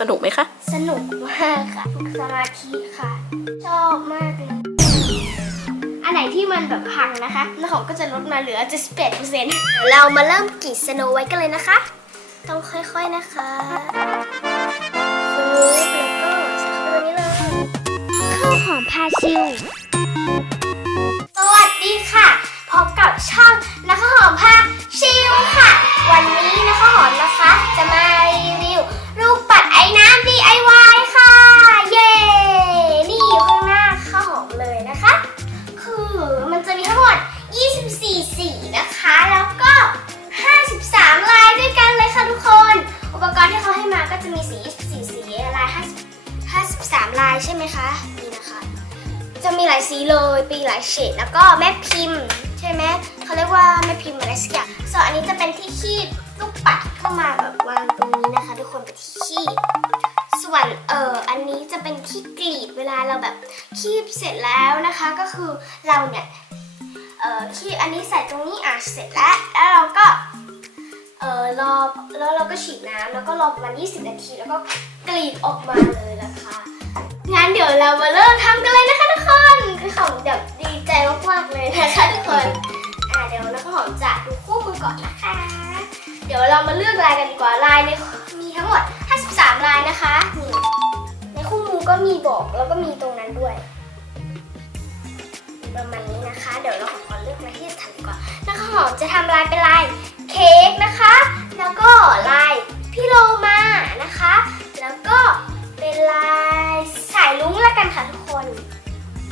สนุกไหมคะ สนุกมากค่ะฝึกสมาธิค่ะ ชอบมากเลย อันไหนที่มันแบบพังนะคะน้ำหอมก็จะลดมาเหลือ78%เรามาเริ่มกรีดสโนไว้กันเลยนะคะ ต้องค่อยๆนะคะฟึบแล้วก็ใส่เข้าไปในนี้เลยข้าวหอมพาชิว สวัสดีค่ะ พบกับช่องนักข้าวหอมพาชิวค่ะ วันนี้นักข้าวหอมนะคะ จะมารีวิวลูกปัดไอ้ น้ำ DIY ค่ะ เย้ นี่อยู่ข้างหน้าข้าวหอมเลยนะคะ คือมันจะมีทั้งหมด 24 สีนะคะ แล้วก็ 53 ลายด้วยกันเลยค่ะทุกคน อุปกรณ์ที่เขาให้มาก็จะมีสี 24 สีลาย 50 53 ลายใช่ไหมคะ นี่นะคะ จะมีหลายสีเลยปีหลายเฉด แล้วก็แม่พิมพ์ ใช่ไหม เขาเรียกว่าแม่พิมพ์อะไรสักอย่าง ส่วนอันนี้จะเป็นที่คีบ ลูกปัดเข้ามาแบบวางตรงนี้นะคะ ทุกคนเป็นที่คีบส่วนเอ่ออันนี้จะเป็นที่กรีดเวลาเราแบบคีบเสร็จแล้วนะคะ ก็คือเราเนี่ยเอ่อคีบอันนี้ใส่ตรงนี้อะเสร็จแล้ว แล้วเราก็เอ่อรอแล้วเราก็ฉีดน้ำแล้วก็รอประมาณ20 นาที แล้วก็กรีดออกมาเลยนะคะงั้นเดี๋ยวเรามาเริ่มทำกันเลยนะคะทุกคนคือของแบบดีใจมากๆเลยนะคะทุกคนอ่าเดี๋ยวนะคะหอมจะดูคู่มือก่อนนะคะ เดี๋ยวเรามาเลือกลายกันดีกว่าลายในมีทั้งหมด 53 ลายนะคะนี่ในคู่มือก็มีบอกแล้วก็มีตรงนั้นด้วยประมาณนี้นะคะ เดี๋ยวเราขอเลือกลาที่จะทำดีกว่านะคะหอมจะทำลายเป็นลายเค้กนะคะ แล้วก็ลายพี่โลมานะคะ แล้วก็เป็นลายสายลุ้งแล้วกันค่ะทุกคน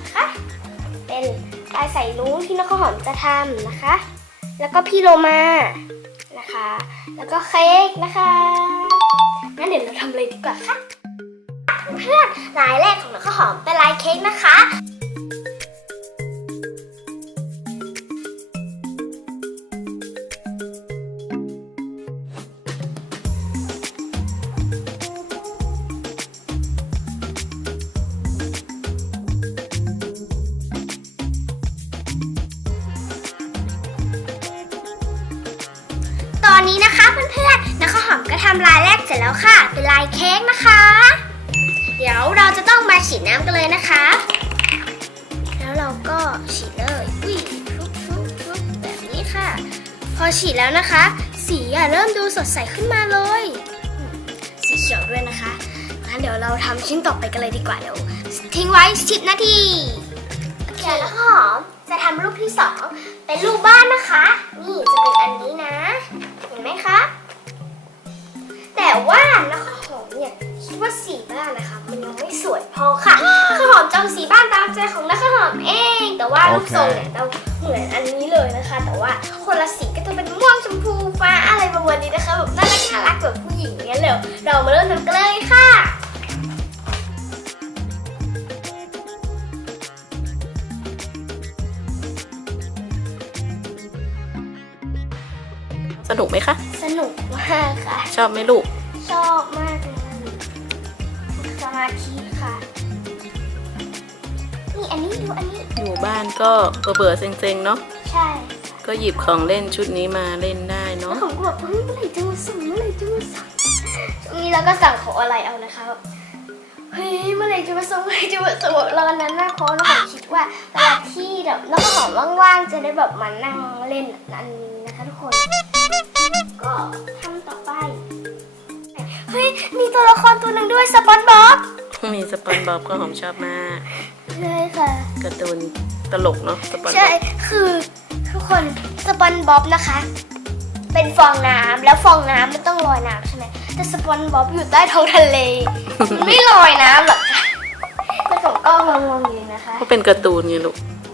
นะคะเป็นลายสายลุ้งที่นกข้าวหอมจะทำนะคะ แล้วก็พี่โลมา นะคะ แล้วก็เค้กนะคะงั้นเดี๋ยวเราทำเลยดีกว่าค่ะ เพื่อนลายแรกของนกข้าวหอมเป็นลายเค้กนะคะ นี้นะคะเพื่อนๆนักข้าวหอมก็ทำลายแรกเสร็จแล้วค่ะ เป็นลายเค้กนะคะ เดี๋ยวเราจะต้องมาฉีดน้ำกันเลยนะคะ แล้วเราก็ฉีดเลยอุ้ยฟุ๊บฟุ๊บฟุ๊บแบบนี้ค่ะ พอฉีดแล้วนะคะ สีอะเริ่มดูสดใสขึ้นมาเลย สีเขียวด้วยนะคะงั้นเดี๋ยวเราทำชิ้นต่อไปกันเลยดีกว่าเดี๋ยวทิ้งไว้ 10 นาทีโอเคแล้วหอมจะทำรูปที่สองเป็นรูปบ้านนะคะ นี่จะเป็นอันนี้นะ ไหมคะ แต่ว่านะคะหอมเนี่ยคิดว่าสีบ้านนะคะ มันยังไม่สวยพอค่ะข้าวหอมจำสีบ้านตามใจของนะคะหอมเอง แต่ว่ารูปทรงเนี่ยเราเหมือนอันนี้เลยนะคะ แต่ว่าคนละสีก็จะเป็นม่วงชมพูฟ้าอะไรประมาณนี้นะคะแบบน่ารักน่ารักแบบผู้หญิงอย่างนี้เลยเรามาเริ่มทำกันเลยค่ะ นุกไหมคะ สนุกมากค่ะ ชอบไหมลูก ชอบมากเลยฝึกสมาธิค่ะ นี่อันนี้ดูอันนี้ อยู่บ้านก็เบื่อๆเซ็งๆเนาะ ใช่ก็หยิบของเล่นชุดนี้มาเล่นได้แล้วเนาะผมก็แบบเฮ้ยเมื่อไหร่จะมาสั่งเมื่อไหร่จะมาสั่งช่วงนี้เราก็สั่งของอะไรเอานะคะแบบเฮ้ยเมื่อไหร่จะมาส่งเมื่อไหร่จะมาส่งแบบรอนนั้นมากเพราะเราคิดว่าเวลาที่แบบน้องหอมว่างๆจะได้แบบมานั่งเล่นอันนี้นะคะทุกคน ตัวละครตัวหนึ่งด้วยสปอนบ็อกมีสปอนบอบก็หอมชอบมากใช่ค่ะการ์ตูนตลกเนาะสปอนบใช่อบคือทุกคนสปอนบ๊อบนะคะ เป็นฟองน้ำแล้วฟองน้ำมันต้องลอยน้ำใช่ไหมแต่สปอนบ๊อบอยู่ใต้ท้องทะเลมันไม่ลอยน้ำหรอกค่ะแต่ผมก็งงๆอยู่นะคะเขาเป็นการ์ตูนไงลูกโอ้ก็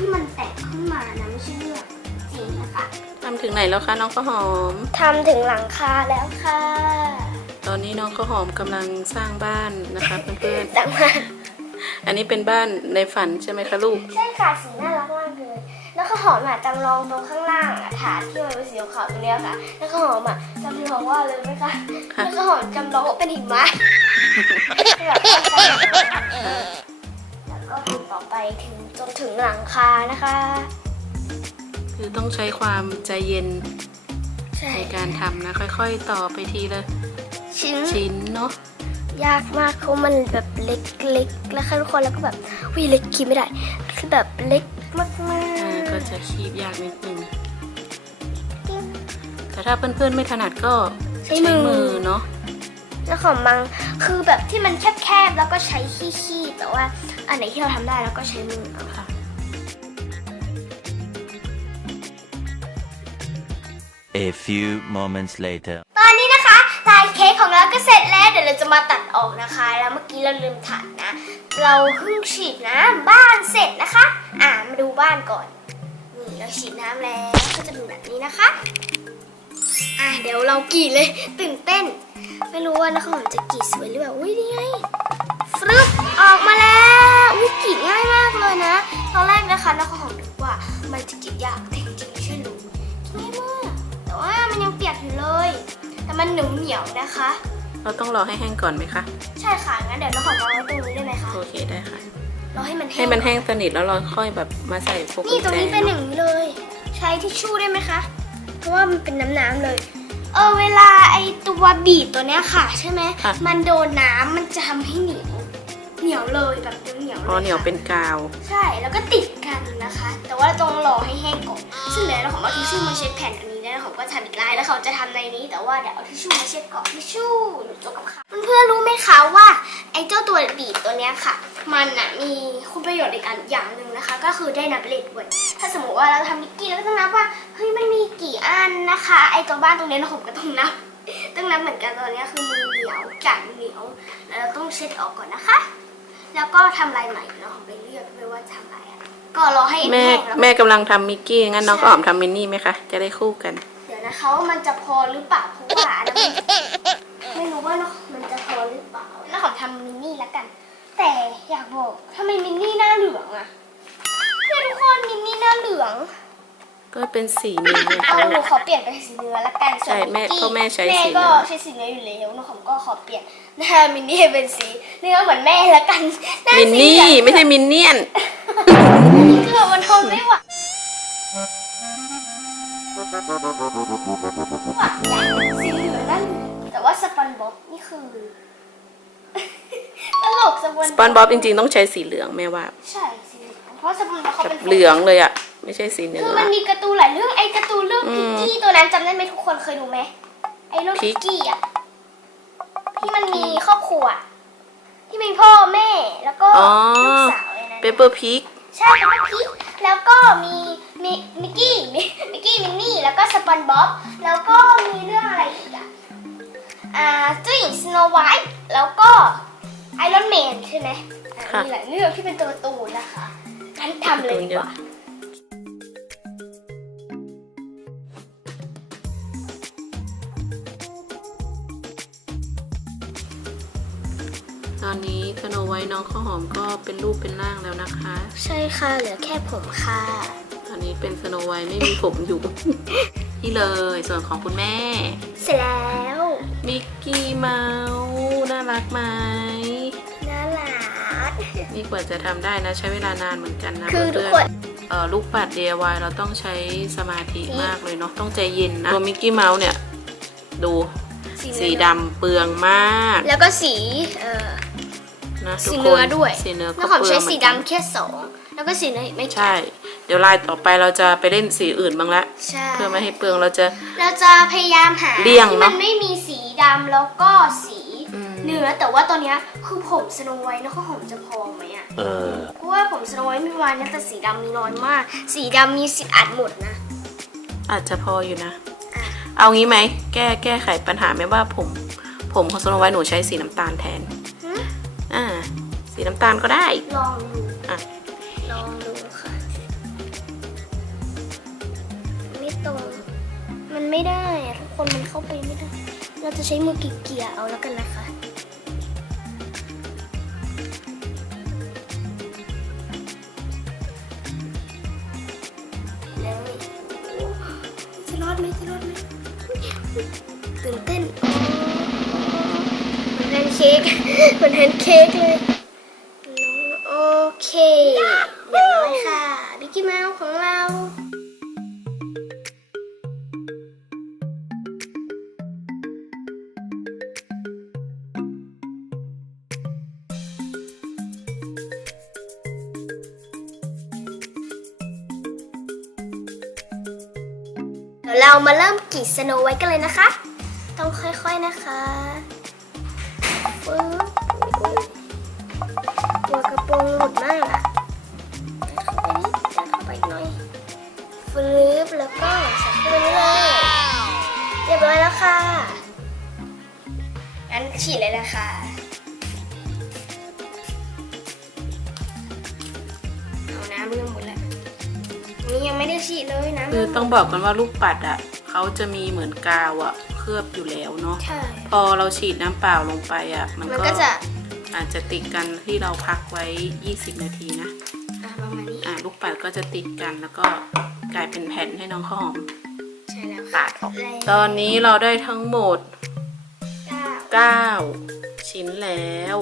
ที่มันแต่งขึ้นมานะไม่ใช่เรื่องจริงนะคะทำถึงไหนแล้วคะน้องข้าวหอม ทำถึงหลังคาแล้วค่ะ ตอนนี้น้องข้าวหอมกำลังสร้างบ้านนะคะเพื่อนแต่มาๆ อันนี้เป็นบ้านในฝันใช่ไหมคะลูก ใช่ค่ะสีน่ารักมากเลย แล้วก็หอมอะจำลองตรงข้างล่างอะฐานที่มันเป็นสีขาวๆตรงเนี้ยค่ะ แล้วก็หอมอะจำลองว่าเลยไหมคะค่ะ แล้วก็หอมจำลองว่าเป็นหิมะแบบแล้ว ก็ทำต่อไปถึงจนถึงหลังคานะคะ คือต้องใช้ความใจเย็นใช่ในการทำนะ ค่อยๆ ต่อไปทีละชิ้นชิ้นเนาะยากมากเพราะมันแบบเล็กๆแล้วค่ะทุกคนแล้วก็แบบวิเล็กคิดไม่ได้คือแบบเล็กมากอ่าก็ๆจะคีบยากนิดนึงแต่ถ้าเพื่อนๆไม่ถนัดก็ใช้มือเนาะแล้วของมังคือแบบที่มันแคบๆแล้วก็ใช้ขี้ๆแต่ว่า อันไหนที่เราทำได้เราก็ใช้มือเอาค่ะ A few moments later. ตอนนี้นะคะลายเค้กของเราก็เสร็จแล้ว เดี๋ยวเราจะมาตัดออกนะคะ แล้วเมื่อกี้เราลืมถ่ายนะ เราเพิ่งฉีดน้ำบ้านเสร็จนะคะ อ่ามาดูบ้านก่อน นี่เราฉีดน้ำแล้วก็จะเป็นแบบนี้นะคะ อะเดี๋ยวเรากรีดเลยตื่นเต้น ไม่รู้ว่านะคะผมจะกรีดสวยหรือเปล่า อุ้ยนี่ไงฟรึบออกมาแล้ว อุ้ยกรีดง่ายมากเลยนะ ตอนแรกนะคะนะคะหอมนึกว่ามันจะกรีดยากแต่จริงๆไม่ใช่หนูง่ายมาก แต่ว่ามันยังเปียกอยู่เลย แต่มันเหนียวเหนียวๆนะคะ เราต้องรอให้แห้งก่อนไหมคะ ใช่ค่ะ งั้นเดี๋ยวเราขอวางไว้ตรงนี้ได้ไหมคะ โอเคได้ค่ะ รอให้มันแห้ง ให้มันแห้งสนิทแล้วเราค่อยแบบมาใส่พวกกุนี่ญตรงแจนี้เป็นอเนาะย่างนี้เลย ใช้ทิชชู่ได้ไหมคะ เพราะว่ามันเป็นน้ำๆเลยเออเวลาไอตัวบีบตัวเนี้ยค่ะ ใช่ไหมค่ะมันโดนน้ำมันจะทำให้เหนียว เหนียวเลยแบบเหนียวๆเลยพอเหนียวค่ะเป็นกาว ใช่แล้วก็ติดกันนะคะ แต่ว่าต้องรอให้แห้งก่อนซึ่งเดี๋ยวเราของเอาทิชชู่มาเช็ดแผ่นอันนี้แล้วผมก็ทำอีกลายแล้วเขาจะทำในนี้ แต่ว่าเดี๋ยวเอาทิชชู่มาเช็ดก่อนทิชชู่หนูจบกับค่ะเพื่อนๆรู้ไหมคะว่าไอ้เจ้าตัวบีบตัวเนี้ยค่ะ มันอะมีคุณประโยชน์ในการอย่างหนึ่งนะคะ ก็คือได้นับเลขด้วยถ้าสมมติว่าเราทำมิกกี้เราก็ต้องนับว่าเฮ้ยมันมีกี่อันนะคะ ไอ้ตัวบ้านตรงเนี้ยนะผมก็ต้องนับ ต้องนับเหมือนกันตอนเนี้ยคือมือเหนียวจัดเหนียวแล้วเราต้องเช็ดออกก่อนนะคะ แล้วก็ทำลายใหม่แล้วผมไปเลือกด้วยว่าทำลายอะไรก็รอให้แม่แห้งแล้ว แม่กำลังทำมิกกี้งั้นน้องใช่ก็หอมทำมินนี่ไหมคะจะได้คู่กัน เดี๋ยวนะคะว่ามันจะพอหรือเปล่าเพราะว่าอันนั้นมันไม่รู้ว่าเนอะมันจะพอหรือเปล่า แล้วขอทำมินนี่แล้วกัน แต่อยากบอกทำไมมินนี่หน้าเหลืองอะเพื่อนทุกคนมินนี่หน้าเหลืองก็เป็นสีเนื้อเอาเขาหนูขอเปลี่ยนเป็นสีเนื้อละกันส่วนใช่แม่นิกกี้เพราะแม่ใช้แม่สีเนื้ก็อใช้สีเนื้ออยู่แล้วหนูผมก็ขอเปลี่ยน หน้ามินนี่เป็นสีเนื้อเหมือนแม่ละกันหามินสีนี่เหลืองไม่ใช่มินเนี่ยนเกือบมันทนไม่ไหวสีเหลืองนั่นแต่ว่าสปอนบ๊อบนี่คือ ตลกสปอนสปอนบ๊อบจริงๆ ต้องใช้สีเหลืองแม่ว่าใช่สีเหลืองเพราะสปอนบ๊อบเขาแบบเป็นเหลืองเลยอะไม่ใช่สีเนื้คืออ มันมีการ์ตูนหลายเรื่องไอ้การ์ตูนเรื่องอืพิกมกี้ตัวนั้นจำได้ไหมทุกคนเคยดูไหมไอ้เรื่องพิพิก กกี้อะ ที่มันมีครอบครัว ที่มีพ่อแม่แล้วก็อ๋อ ลูกสาวอะไรนั้นเปเปอร์พิกใช่แล้วก็พิกแล้วก็มีมิมิกกี้มิมิกกี้มินนี่แล้วก็สปอนบ๊อบแล้วก็มีเรื่องอะไรอีกอะอ่าเจ้าหญิงสโนไวท์แล้วก็ไอรอนแมนใช่ไหมอ่าค่ะมีหลายเรื่องที่เป็นตัวการ์ตูนนะคะงั้นทำเลยดีกว่า ตอนนี้สโนไว้น้องข้าวหอมก็เป็นรูปเป็นร่างแล้วนะคะ ใช่ค่ะเหลือแค่ผมค่ะ ตอนนี้เป็นสโนไวท์ไม่มีผมอยู่ นี่เลยส่วนของคุณแม่ เสร็จแล้วมิกกี้เมาส์น่ารักไหมน่ารัก นี่กว่าจะทำได้นะใช้เวลานานเหมือนกันนะคือทุกเพื่คอนนๆเอ่อลูกปัด DIY เราต้องใช้สมาธิมากเลยเนาะต้องใจเย็นนะตัวมิกกี้เมาส์เนี่ย ดูสีดำเปลืองมาก แล้วก็สีเอ่อ นะทุกสีคเนื้อนด้วยสีเนื้อแล้วก็ผมเปลืใช้องเหมืสีอนกันดำแค่สองแล้วก็สีเนื้ออีกไม่กี่ใช่ เดี๋ยวลายต่อไปเราจะไปเล่นสีอื่นบ้างละใช่ เพื่อไม่ให้เปลืองเราจะ เราจะพยายามหาเลี่ยงที่เนมัอะนไม่มีสีดำแล้วก็สีอืม เนื้อแต่ว่าตอนเนี้ยคือผมสโนไวท์แล้วก็ผมจะพอไหมอะ Uh. เพราะว่าผมสโนไวท์มีวันนะแต่สีดำมีน้อยมาก สีดำมีสิทธิ์อัดหมดนะ อาจจะพออยู่นะ อะ เอางี้ไหม แก้แก้ไขปัญหาไหมว่าผม ผมของสโนไวท์หนูใช้สีน้ำตาลแทนหึ อ่า สีน้ำตาลก็ได้ ลองดูอะ ลองดูค่ะ ไม่ตรง มันไม่ได้อะทุกคนมันเข้าไปไม่ได้ เราจะใช้มือเกี่ยๆเอาแล้วกันนะคะเลยจะรอดไหมจะรอดไหมตื่นเต้นเหมือ แด์เค้กเหมือนแฮนเค้กเลยโอเคเรียบร้อยค่ะบิ๊กแมวของเราเรามาเริ่มกรีดสโนไว้กันเลยนะคะ ต้องค่อยๆนะคะ หัวกระโปรงหลุดมากอะดันเข้าไปนิดดันเข้าไปอีกหน่อยฟึบแล้วก็ใส่เข้าไปนี่เลยเรียบร้อยแล้วค่ะงั้นฉีดเลยนะคะเอาน้ำเริ่มหมดแล้วอันนี้ยังไม่ได้ฉีดเลยน้ำคือต้องบอกกันว่าลูกปัดอะเขาจะมีเหมือนกาวอะ เคลือบอยู่แล้วเนาะใช่ พอเราฉีดน้ำเปล่าลงไปอะ มันมันก็ก็จะ อาจจะติดกันที่เราพักไว้ 20 นาทีนะอะประมาณนี้อะลูกปัดก็จะติดกันแล้วก็กลายเป็นแผ่นให้น้องข้าวหอมใช่แล้วปาดออกแล้วตอนนี้เราได้ทั้งหมด เก้า9 ชิ้นแล้ว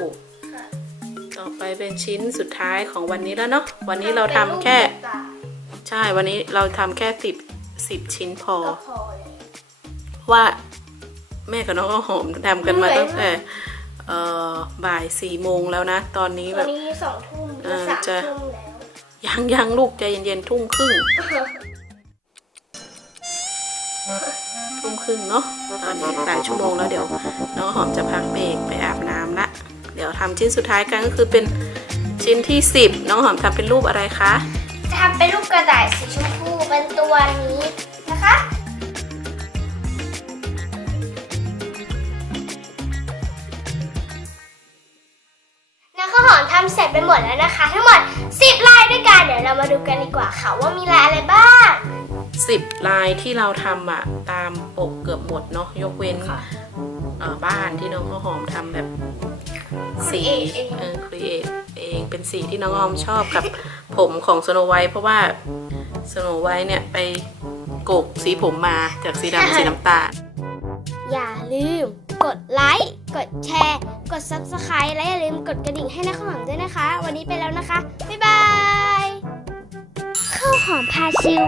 ค่ะต่อไปเป็นชิ้นสุดท้ายของวันนี้แล้วเนาะวันนี้เราทำแค่ใช่วันนี้เราทำแค่สิบสิบชิ้นพอก็พอเลยว่าแม่กับน้องข้าวหอมทำกันมาเหนื่อยตั้งแต่ เอ่อบ่ายสี่โมงแล้วนะ ตอนนี้ตแบอนบนี้สองทุ่มเออสามจะ ทุ่มแล้วยังยังลูกใจเย็นๆทุ่มครึ่งทุ่มครึ่งเนาะตอนนี้หลายชั่วโมงแล้วเดี๋ยวน้องหอมจะพักเบรกไปอาบน้ำละเดี๋ยวทำชิ้นสุดท้ายกันก็คือเป็นชิ้นที่ 10 น้องหอมทำเป็นรูปอะไรคะ จะทำเป็นลูกกระต่ายสีชมพูเป็นตัวนี้นะคะ ทำเสร็จไปหมดแล้วนะคะ ทั้งหมด 10 ลายด้วยกันเดี๋ยวเรามาดูกันดีกว่าค่ะว่ามีลายอะไรบ้าง 10 ลายที่เราทำอะตามปกเกือบหมดเนาะยกเว้นเอ่อบ้านที่น้องข้าวหอมทำแบบสี Create เองเออครีเอทเองเป็นสีที่น้องออมชอบกับ ผมของสโนไวท์เพราะว่าสโนไวท์เนี่ยไปโกกสีผมมาจากสีดำสีน้ำตาลอย่าลืม กดไลค์กดแชร์ กด Subscribe และอย่าลืมกดกระดิ่งให้นักข้าวหอมด้วยนะคะ วันนี้ไปแล้วนะคะ บ๊ายบายข้าวหอมพาชิว